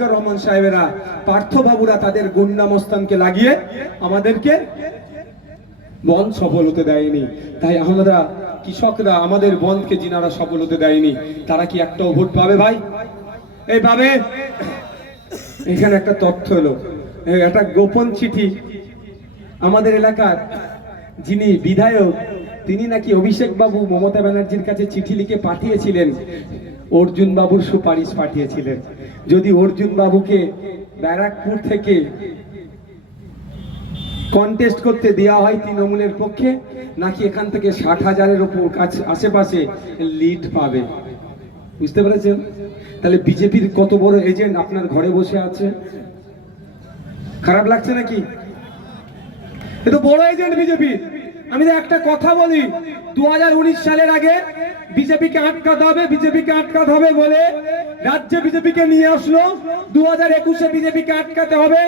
রফিকুর রহমান সাহেবেরা পার্থবাবুরা তাদের গুন্ডামস্তানকে লাগিয়ে আমাদেরকে বন সফল হতে দেয়নি। তাই আমরা কৃষকরা আমাদের বনকে যিনারা সফল হতে দেয়নি, তারা কি একটাও ভোট পাবে ভাই? এই পাবে? এখানে একটা তথ্য এই একটা গোপন চিঠি আমাদের এলাকার যিনি বিধায়ক, তিনি নাকি অভিষেক বাবু মমতা ব্যানার্জির কাছে চিঠি লিখে পাঠিয়েছিলেন। অর্জুন বাবুর সুপারিশ পাঠিয়েছিলেন। যদি অর্জুন বাবুকে ব্যারাকপুর থেকে কন্টেস্ট করতে দেওয়া হয় তৃণমূলের পক্ষে, নাকি এখান থেকে ষাট হাজারের ওপর কাছে আশেপাশে লিড পাবে? বুঝতে পেরেছেন? তাহলে বিজেপির কত বড় এজেন্ট আপনার ঘরে বসে আছে? খারাপ লাগছে নাকি? এ তো বড় এজেন্ট বিজেপি আমি তো একটা কথা বলি দু হাজার উনিশ সালের আগে বিজেপিকে আটকাতে হবে, বিজেপিকে আটকাতে হবে বলে রাজ্যে বিজেপিকে নিয়ে আসলো। দু হাজার একুশে বিজেপিকে আটকাতে হবে,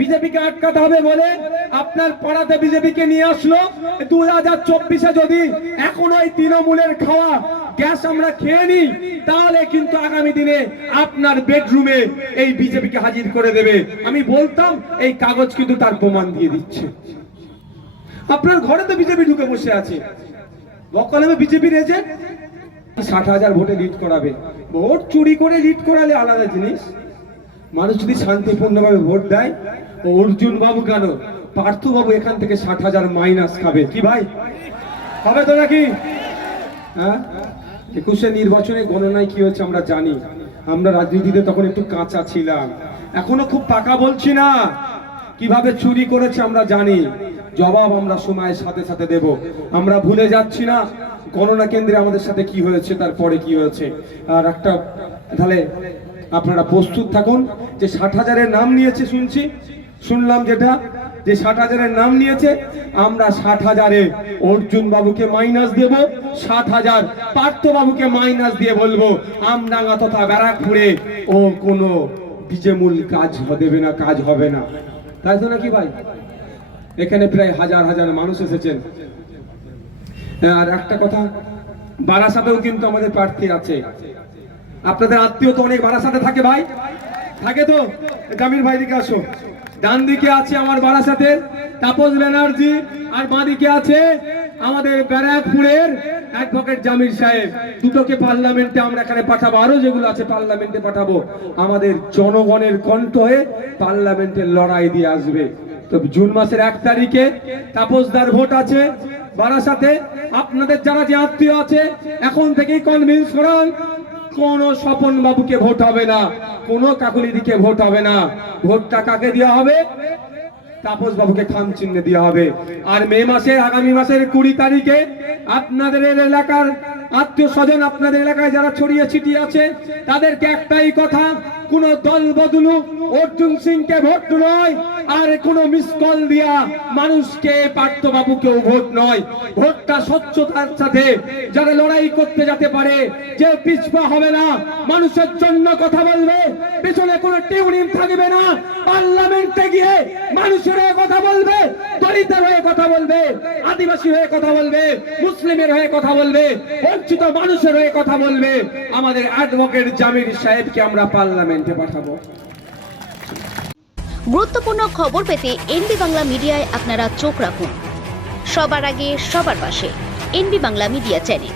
বিজেপিকে আটকাতে হবে বলে আপনার পাড়াতে বিজেপিকে নিয়ে আসলো। দু হাজার চব্বিশে যদি এখন ওই তৃণমূলের খাওয়া গ্যাস আমরা খেয়ে নিই, তাহলে কিন্তু আগামী দিনে আপনার বেডরুমে এই বিজেপিকে হাজির করে দেবে। আমি বলতাম, এই কাগজ কিন্তু তার প্রমাণ দিয়ে দিচ্ছে। আপনার ঘরে তো বিজেপি ঢুকে বসে আছে। বকলমে বিজেপির এজেন্ট ষাট হাজার ভোটে লিড করাবে। ভোট চুরি করে লিড করালে আলাদা জিনিস। মানুষ যদি শান্তিপূর্ণভাবে ভোট দেয় অর্জুন বাবু কেন? পার্থ বাবু এখান থেকে ষাট হাজার মাইনাস খাবে। কি ভাই? হবে তো নাকি? হ্যাঁ? একুশে নির্বাচনে গণনায় কি হয়েছে আমরা জানি। আমরা রাজনীতিতে তখন একটু কাঁচা ছিলাম। এখনও খুব পাকা বলছি না। কীভাবে চুরি করেছে আমরা জানি। জবাব আমরা সময়ের সাথে সাথে দেব। আমরা ভুলে যাচ্ছি না গণনা কেন্দ্রে আমাদের সাথে কি হয়েছে, তারপরে কি হয়েছে। আর একটা, তাহলে আপনারা প্রস্তুত থাকুন। যে ষাট হাজারের নাম নিয়েছে, শুনছি। শুনলাম যেটা, যে ষাট হাজারের নাম নিয়েছে, আমরা ষাট হাজারে অর্জুন বাবুকে মাইনাস দেব। ষাট হাজার পার্থ বাবুকে মাইনাস দিয়ে বলব, আমডাঙ্গা তথা ব্যারাকপুরে ও কোনো বিজেমূল কাজ দেবে না, কাজ হবে না। তাই তো নাকি ভাই? এখানে প্রায় হাজার হাজার মানুষ এসেছেন। আর একটা কথা, বারাসাতেও কিন্তু আমাদের প্রার্থী আছে। আপনাদের আত্মীয় তো অনেক বারাসাতে থাকে ভাই? থাকে তো? জামির ভাই দিকে আসো। ডান দিকে আছে আমার বারাসাতের তাপস ব্যানার্জি, আর বাঁ দিকে আছে আমাদের ব্যারাকপুরের অ্যাডভোকেট জামির সাহেব, দুটোকে পার্লামেন্টে আমরা এখানে পাঠাবো, আরও যেগুলো আছে পার্লামেন্টে পাঠাবো। আমাদের জনগণের কণ্ঠ হয়ে পার্লামেন্টের লড়াই দিয়ে আসবে। তো জুন মাসের এক তারিখে তাপসদার ভোট আছে বারাসাতে। আপনাদের যারা যে আত্মীয় আছে, এখন থেকেই কনভিন্স করান, কোন স্বপন বাবুকে ভোট হবে না, কোন কাকুলি দিকে ভোট হবে না। ভোটটা কাকে দেওয়া হবে? তাপস বাবুকে খাম চিহ্নে দেওয়া হবে। আর মে মাসের, আগামী মাসের কুড়ি তারিখে আপনাদের এলাকার আত্মীয় স্বজন, আপনাদের এলাকায় যারা ছড়িয়ে ছিটিয়ে আছে, তাদেরকে একটাই কথা, কোন দল বদলু অর্জুন সিংকে ভোট নয় আর কোন মিস কল দিয়া মানুষকে পার্থ বাবুকেও ভোট নয়। ভোটটা স্বচ্ছতার সাথে যারা লড়াই করতে যেতে পারে, যে পিছপা হবে না, মানুষের জন্য কথা বলবে, পেছনে কোনো টিউনিং থাকবে না, পার্লামেন্টে গিয়ে মানুষের হয়ে কথা বলবে দলিতের হয়ে কথা বলবে, আদিবাসী হয়ে কথা বলবে, মুসলিমের হয়ে কথা বলবে, বঞ্চিত মানুষের হয়ে কথা বলবে, আমাদের অ্যাডভোকেট জামির সাহেবকে আমরা পার্লামেন্টে পাঠাবো। গুরুত্বপূর্ণ খবর পেতে এনবি বাংলা মিডিয়ায় আপনারা চোখ রাখুন। সবার আগে সবার পাশে এনবি বাংলা মিডিয়া চ্যানেল।